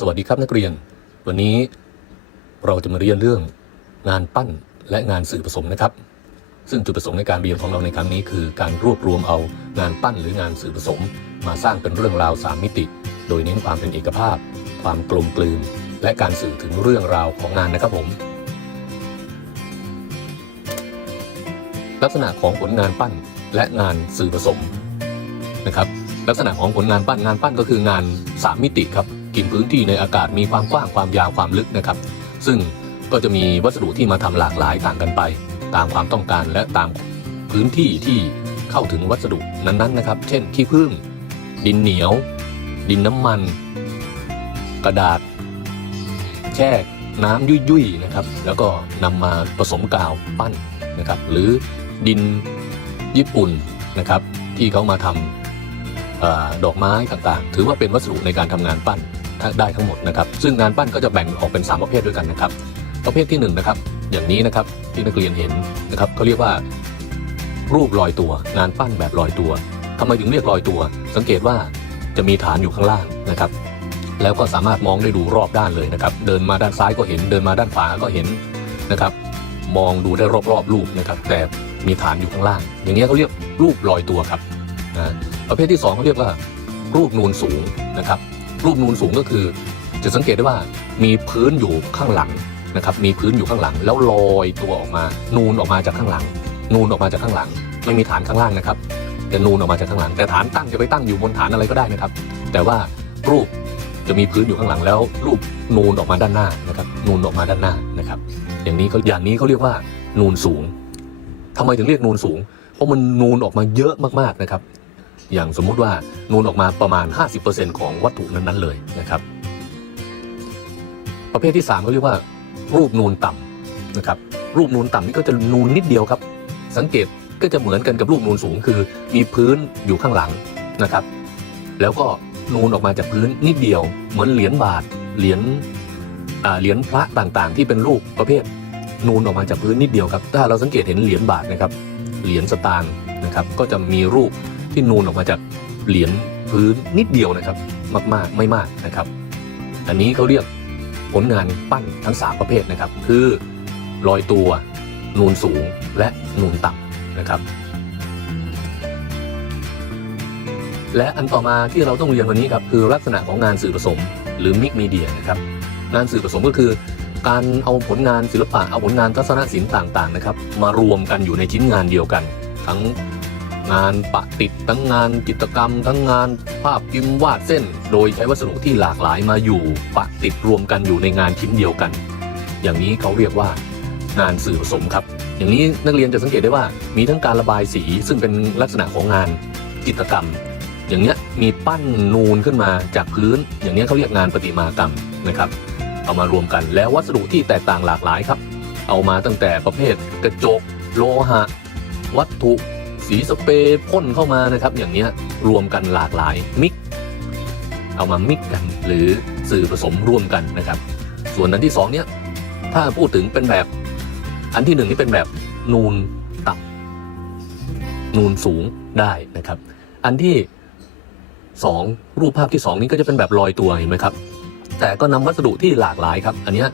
สวัสดีครับนักเรียน วันนี้เราจะมาเรียนเรื่องงานปั้นและงานสื่อผสมนะครับ ซึ่งจุดประสงค์ในการเรียนของเราในครั้งนี้คือการรวบรวมเอางานปั้นหรืองานสื่อผสม มาสร้างเป็นเรื่องราวสามมิติ โดยเน้นความเป็นเอกภาพ ความกลมกลืนและการสื่อถึงเรื่องราวของงานนะครับผม ลักษณะของผลงานปั้นและงานสื่อผสมนะครับ ลักษณะของผลงานปั้นงานปั้นก็คืองานสามมิติครับ กินพื้นที่ในอากาศมีความกว้างความยาวความลึกนะครับ ซึ่งก็จะมีวัสดุที่มาทำหลากหลายต่างกันไป ตามความต้องการและตามพื้นที่ที่เข้าถึงวัสดุนั้นๆนะครับ เช่นขี้ผึ้งดินเหนียว ดินน้ำมัน กระดาษ แช่น้ำยุ่ยๆนะครับ แล้วก็นำมาผสมกาวปั้นนะครับ หรือดินญี่ปุ่นนะครับ ที่เขามาทำเอ่อดอกไม้ต่างๆ ถือว่าเป็นวัสดุในการทำงานปั้น ได้ทั้งหมดนะครับ ซึ่งงานปั้นก็จะแบ่งออกเป็น 3 ประเภทด้วยกันนะครับ ประเภทที่1นงนะครับอย่างนี้นะครับที่นักเรียนเห็นนะครับเขาเรียกว่า รูปลอยตัว งานปั้นแบบลอยตัวทำไมถึงเรียกลอยตัว สังเกตว่าจะมีฐานอยู่ข้างล่างนะครับ แล้วก็สามารถมองได้ดูรอบด้านเลยนะครับ เดินมาด้านซ้ายก็เห็น เดินมาด้านขวาก็เห็นนะครับ มองดูได้รอบๆรูปนะครับ แต่มีฐานอยู่ข้างล่าง อย่างนี้ยเขาเรียกรูปลอยตัวครับนะประเภทที่ 2เขาเรียกว่า รูปนูนสูงนะครับ รูปนูนสูงก็คือ จะสังเกตได้ว่ามีพื้นอยู่ข้างหลังนะครับมีพื้นอยู่ข้างหลัง แล้วลอยตัวออกมา นูนออกมาจากข้างหลัง นูนออกมาจากข้างหลัง ไม่มีฐานข้างล่างนะครับจะนูนออกมาจากข้างหลัง แต่ฐานตั้งจะไปตั้งอยู่บนฐานอะไรก็ได้นะครับ แต่ว่ารูปจะมีพื้นอยู่ข้างหลังแล้วรูปนูนออกมาด้านหน้านะครับนูนออกมาด้านหน้านะครับ อย่างนี้เขาอย่างนี้เขาเรียกว่านูนสูงทำไมถึงเรียกนูนสูง เพราะมันนูนออกมาเยอะมากๆนะครับ อย่างสมมุติว่านูนออกมาประมาณ 50%ของวัตถุนั้นๆเลยนะครับ ประเภทที่3ก็เรียกว่า รูปนูนต่ำนะครับรูปนูนต่ำนี่ก็จะนูนนิดเดียวครับ สังเกตก็จะเหมือนกันกับรูปนูนสูง คือมีพื้นอยู่ข้างหลังนะครับ แล้วก็นูนออกมาจากพื้นนิดเดียว เหมือนเหรียญบาทเหรียญเหรียญพระต่างๆ ที่เป็นรูปประเภทนูนออกมาจากพื้นนิดเดียวครับ ถ้าเราสังเกตเห็นเหรียญบาทนะครับ เหรียญสตางค์นะครับ ก็จะมีรูป ที่นูนออกมาจากเหรียญพื้นนิดเดียวนะครับ มากๆไม่มากนะครับ อันนี้เขาเรียกผลงานปั้นทั้ง 3 ประเภทนะครับ คือลอยตัว นูนสูงและนูนต่ำนะครับ และอันต่อมาที่เราต้องเรียนวันนี้ครับคือลักษณะของงานสื่อผสม หรือมิกมีเดียนะครับงานสื่อผสมก็คือการเอาผลงานศิลปะเอาผลงานทัศนศิลป์ต่างๆนะครับ มารวมกันอยู่ในชิ้นงานเดียวกัน ทั้ง งานปะติดทั้งงานจิตรกรรม ทั้งงานภาพพิมพ์วาดเส้น โดยใช้วัสดุที่หลากหลายมาอยู่ปะติดรวมกันอยู่ในงานชิ้นเดียวกัน อย่างนี้เขาเรียกว่างานสื่อผสมครับ อย่างนี้นักเรียนจะสังเกตได้ว่ามีทั้งการระบายสีซึ่งเป็นลักษณะของงานจิตรกรรม อย่างเนี้ยมีปั้นนูนขึ้นมาจากพื้น อย่างนี้เขาเรียกงานประติมากรรมนะครับ เอามารวมกันแล้ววัสดุที่แตกต่างหลากหลายครับ เอามาตั้งแต่ประเภทกระจก โลหะ วัตถุ สีสเปรย์พ่นเข้ามานะครับ อย่างเนี้ยรวมกันหลากหลายมิกเอามามิกกัน หรือสื่อผสมร่วมกันนะครับ ส่วนอันที่สองเนี้ยถ้าพูดถึงเป็นแบบอันที่หนึ่งนี่เป็นแบบนูนต่ำนูนสูงได้นะครับ อันที่สองรูปภาพที่สองนี้ก็จะเป็นแบบลอยตัวเห็นไหมครับ แต่ก็นำวัสดุที่หลากหลายครับ อันนี้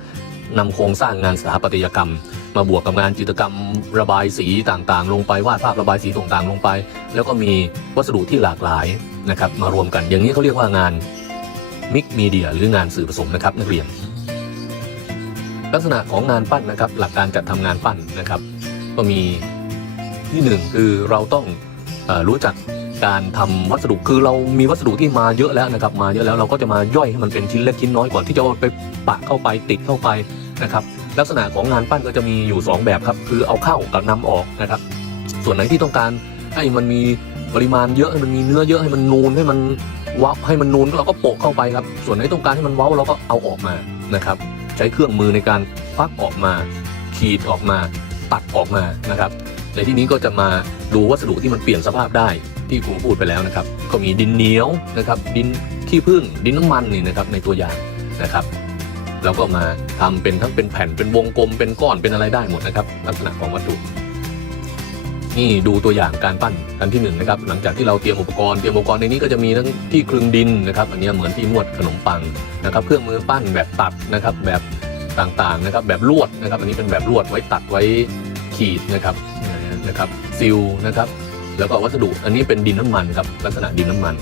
นำโครงสร้างงานสถาปัตยกรรม มาบวกกับงานจิตรกรรมระบายสีต่างๆ ลงไปวาดภาพระบายสีต่างๆ ลงไป แล้วก็มีวัสดุที่หลากหลายนะครับมารวมกันอย่างนี้เขาเรียกว่างานมิกมีเดียหรืองานสื่อผสมนะครับนักเรียน ลักษณะของงานปั้นนะครับ หลักการจัดทำงานปั้นนะครับ ก็มีที่หนึ่งคือเราต้องอรู้จักการทำวัสดุคือเรามีวัสดุที่มาเยอะแล้วนะครับ มาเยอะแล้วเราก็จะมาย่อยให้มันเป็นชิ้นเล็กชิ้นน้อยก่อนที่จะไปปะเข้าไปติดเข้าไปนะครับ ลักษณะของงานปั้นก็จะมีอยู่ 2 แบบครับ คือเอาเข้ากับนำออกนะครับ ส่วนไหนที่ต้องการให้มันมีปริมาณเยอะให้มันมีเนื้อเยอะให้มันนูนให้มันวับให้มันนูนเราก็โปะเข้าไปครับ ส่วนไหนต้องการให้มันเว้าเราก็เอาออกมานะครับ ใช้เครื่องมือในการฟักออกมา ขีดออกมา ตัดออกมานะครับ ในที่นี้ก็จะมาดูวัสดุที่มันเปลี่ยนสภาพได้ที่ครูพูดไปแล้วนะครับ ก็มีดินเหนียวนะครับ ดินขี้ผึ้งดินน้ำมันนี่นะครับในตัวอย่างนะครับ แล้วก็มาทำเป็นทั้งเป็นแผ่นเป็นวงกลมเป็นก้อนเป็นอะไรได้หมดนะครับ ลักษณะของวัตถุนี่ดูตัวอย่างการปั้นกันที่หนึ่งนะครับหลังจากที่เราเตรียมอุปกรณ์เตรียมอุปกรณ์ในนี้ก็จะมีทั้งที่คลึงดินนะครับ อันนี้เหมือนที่นวดขนมปังนะครับเครื่องมือปั้นแบบตัดนะครับ แบบต่างๆนะครับ แบบลวดนะครับ อันนี้เป็นแบบลวดไว้ตัดไว้ขีดนะครับนะครับซิลนะครับ แล้วก็วัสดุอันนี้เป็นดินน้ำมันครับลักษณะดินน้ำมัน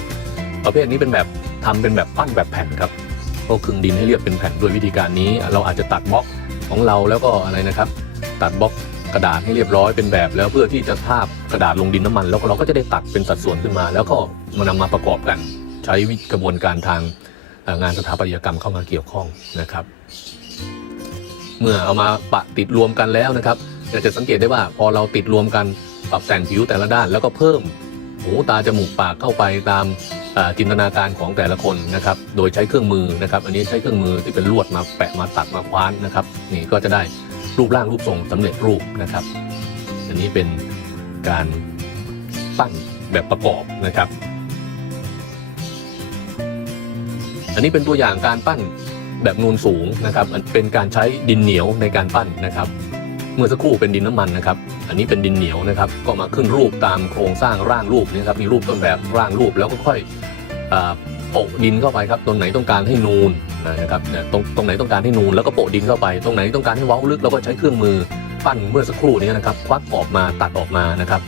ประเภทนี้เป็นแบบทำเป็นแบบปั้นแบบแผ่นครับ ก็คลึงดินให้เรียบเป็นแผ่นด้วยวิธีการนี้ เราอาจจะตัดบล็อกของเราแล้วก็อะไรนะครับ ตัดบล็อกกระดาษให้เรียบร้อยเป็นแบบแล้วเพื่อที่จะทาบกระดาษลงดินน้ำมัน แล้วเราก็จะได้ตัดเป็นสัดส่วนขึ้นมา แล้วก็มานำมาประกอบกัน ใช้วิกระบวนการทางงานสถาปัตยกรรมเข้ามาเกี่ยวข้องนะครับ เมื่อเอามาปะติดรวมกันแล้วนะครับจะสังเกตได้ว่าพอเราติดรวมกันปรับแต่งผิวแต่ละด้าน แล้วก็เพิ่มหูตาจมูกปากเข้าไปตาม จินตนาการของแต่ละคนนะครับ โดยใช้เครื่องมือนะครับ อันนี้ใช้เครื่องมือที่เป็นลวดมาแปะมาตัดมาคว้านนะครับ นี่ก็จะได้รูปร่างรูปทรงสำเร็จรูปนะครับ อันนี้เป็นการปั้นแบบประกอบนะครับ อันนี้เป็นตัวอย่างการปั้นแบบนูนสูงนะครับ เป็นการใช้ดินเหนียวในการปั้นนะครับ เมื่อสักครู่เป็นดินน้ำมันนะครับ อันนี้เป็นดินเหนียวนะครับ ก็มาขึ้นรูปตามโครงสร้างร่างรูปนี่ครับ มีรูปต้นแบบร่างรูปแล้วก็ค่อย โปะดินเข้าไปครับตรงไหนต้องการให้นูนนะครับตรงตรงไหนต้องการให้นูนแล้วก็โปะดินเข้าไป ตรงไหนต้องการให้เว้าลึกแล้วก็ใช้เครื่องมือปั้นเมื่อสักครู่นี้นะครับควักออกมาตัดออกมานะครับ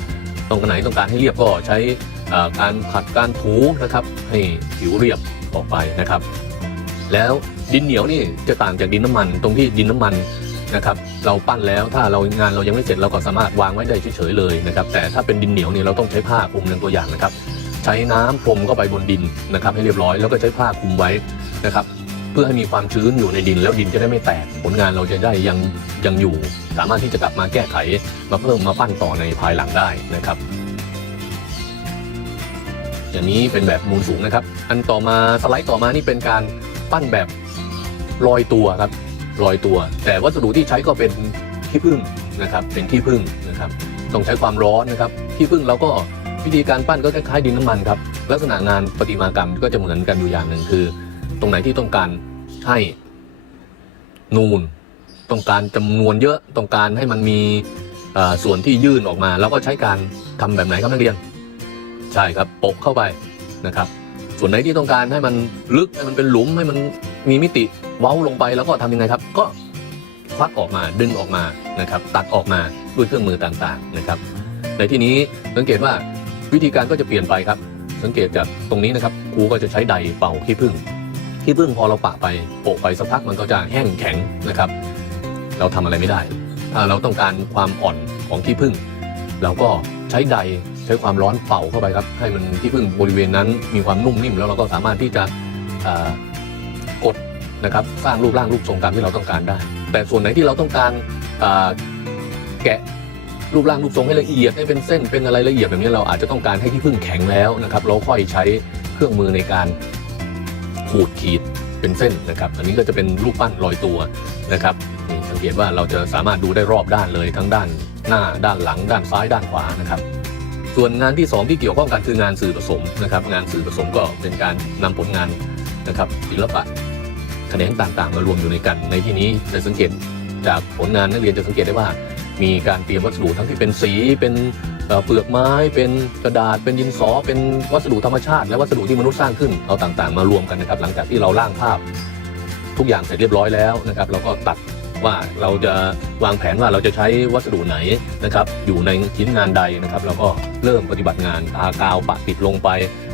ตรงไหนต้องการให้เรียบก็ใช้การขัดการถูนะครับให้ผิวเรียบออกไปนะครับ แล้วดินเหนียวนี่จะต่างจากดินน้ำมัน ตรงที่ดินน้ำมันนะครับ เราปั้นแล้วถ้าเรางานเรายังไม่เสร็จเราก็สามารถวางไว้ได้เฉยๆเลยนะครับ แต่ถ้าเป็นดินเหนียวเนี่ยเราต้องใช้ผ้าคลุมอย่างตัวอย่างนะครับ ใช้น้ำพรมเข้าไปบนดินนะครับให้เรียบร้อยแล้วก็ใช้ผ้าคลุมไว้นะครับเพื่อให้มีความชื้นอยู่ในดินแล้วดินจะได้ไม่แตก ผลงานเราจะได้ยังยังอยู่ สามารถที่จะกลับมาแก้ไขมาเพิ่มมาปั้นต่อในภายหลังได้นะครับ อย่างนี้เป็นแบบมูลสูงนะครับ อันต่อมาสไลด์ต่อมานี่เป็นการปั้นแบบลอยตัวครับลอยตัว แต่วัสดุที่ใช้ก็เป็นขี้ผึ้งนะครับ เป็นขี้ผึ้งนะครับ ต้องใช้ความร้อนนะครับขี้ผึ้งเราก็ วิธีการปั้นก็คล้ายๆดินน้ำมันครับ ลักษณะงานประติมากรรมก็จะเหมือนกันอยู่อย่างหนึ่งคือ ตรงไหนที่ต้องการให้นูนต้องการจำนวนเยอะต้องการให้มันมีส่วนที่ยื่นออกมา แล้วก็ใช้การทำแบบไหนครับนักเรียน ใช่ครับปะเข้าไปนะครับ ส่วนไหนที่ต้องการให้มันลึกให้มันเป็นหลุมให้มันมีมิติเว้าลงไปแล้วก็ทำยังไงครับ ก็ควักออกมาดึงออกมานะครับ ตัดออกมาด้วยเครื่องมือต่างๆนะครับ ในที่นี้สังเกตว่า วิธีการก็จะเปลี่ยนไปครับ สังเกตจากตรงนี้นะครับครูก็จะใช้ใดเป่าขี้ผึ้งขี้ผึ้งพอเราปะไปโปะไปสักพักมันก็จะแห้งแข็งนะครับ เราทำอะไรไม่ได้ถ้าเราต้องการความอ่อนของขี้ผึ้งเราก็ใช้ใดใช้ความร้อนเป่าเข้าไปครับ ให้มันขี้ผึ้งบริเวณนั้นมีความนุ่มนิ่มแล้วเราก็สามารถที่จะกดนะครับสร้างรูปร่างรูปทรงตามที่เราต้องการได้ แต่ส่วนไหนที่เราต้องการแกะ รูปร่างรูปทรงให้ละเอียดให้เป็นเส้นเป็นอะไรละเอียดแบบนี้เราอาจจะต้องการให้ขี้ผึ้งแข็งแล้วนะครับเราค่อยใช้เครื่องมือในการขูดขีดเป็นเส้นนะครับ อันนี้ก็จะเป็นรูปปั้นลอยตัวนะครับนี่สังเกตว่าเราจะสามารถดูได้รอบด้านเลยทั้งด้านหน้าด้านหลัง ด้านซ้ายด้านขวานะครับ ส่วนงานที่สองที่เกี่ยวข้องกันคืองานสื่อผสมนะครับ งานสื่อผสมก็เป็นการนำผลงานนะครับศิลปะแขนงต่างๆ มารวมอยู่ในกันในที่นี้จะสังเกตจากผลงานนักเรียนจะสังเกตได้ว่า มีการเตรียมวัสดุทั้งที่เป็นสีเป็นเปลือกไม้ เป็นกระดาษเป็นดินสอเป็นวัสดุธรรมชาติ และวัสดุที่มนุษย์สร้างขึ้นเอาต่างๆ มารวมกันนะครับ หลังจากที่เราร่างภาพ ทุกอย่างเสร็จเรียบร้อยแล้วนะครับ เราก็ตัดว่าเราจะวางแผนว่าเราจะใช้วัสดุไหนนะครับ อยู่ในชิ้นงานใดนะครับ เราก็เริ่มปฏิบัติงานทากาวปะติดลงไป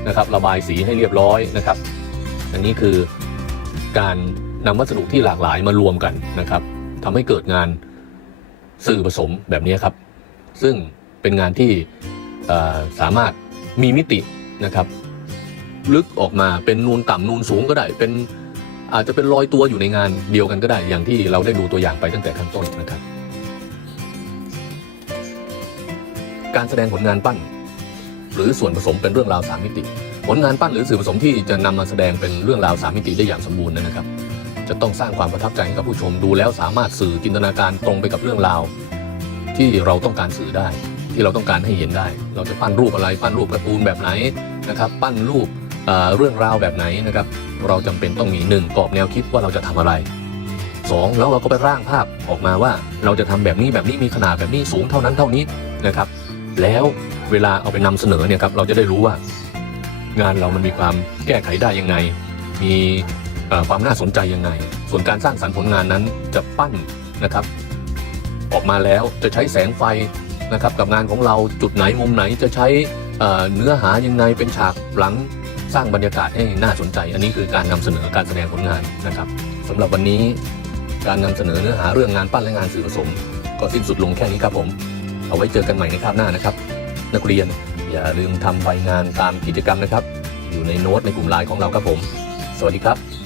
นะครับ ระบายสีให้เรียบร้อยนะครับ อันนี้คือการนำวัสดุที่หลากหลายมารวมกันนะครับทำให้เกิดงาน สื่อผสมแบบนี้ครับ ซึ่งเป็นงานที่สามารถมีมิตินะครับ ลึกออกมาเป็นนูนต่ำนูนสูงก็ได้ เป็นอาจจะเป็นรอยตัวอยู่ในงานเดียวกันก็ได้ อย่างที่เราได้ดูตัวอย่างไปตั้งแต่ข้างต้นนะครับ การแสดงผลงานปั้น หรือส่วนผสมเป็นเรื่องราวสามมิติ ผลงานปั้นหรือสื่อผสมที่จะนำมาแสดงเป็นเรื่องราวสามมิติได้อย่างสมบูรณ์นะครับ จะต้องสร้างความประทับใจให้กับผู้ชมดูแล้วสามารถสื่อจินตนาการตรงไปกับเรื่องราว ที่เราต้องการสื่อได้ ที่เราต้องการให้เห็นได้ เราจะปั้นรูปอะไรปั้นรูปการ์ตูนแบบไหนนะครับปั้นรูปเอ่อเรื่องราวแบบไหนนะครับเราจำเป็นต้องมีหนึ่งกรอบแนวคิดว่าเราจะทำอะไรสองแล้วเราก็ไปร่างภาพออกมาว่าเราจะทำแบบนี้แบบนี้มีขนาดแบบนี้สูงเท่านั้นเท่านี้นะครับ แล้วเวลาเอาไปนำเสนอเนี่ยครับเราจะได้รู้ว่า งานเรามันมีความแก้ไขได้ยังไง มี ความน่าสนใจยังไง ส่วนการสร้างสรรค์ผลงานนั้นจะปั้นนะครับ ออกมาแล้วจะใช้แสงไฟนะครับกับงานของเราจุดไหนมุมไหนจะใช้เนื้อหายังไงเป็นฉากหลังสร้างบรรยากาศให้น่าสนใจ อันนี้คือการนำเสนอการแสดงผลงานนะครับสำหรับวันนี้การนำเสนอเนื้อหาเรื่องงานปั้นและงานสื่อผสม ก็สิ้นสุดลงแค่นี้ครับผม เอาไว้เจอกันใหม่ในคราวหน้านะครับ นักเรียนอย่าลืมทำใบงานตามกิจกรรมนะครับ อยู่ในโน้ตในกลุ่มไลน์ของเราครับผม สวัสดีครับ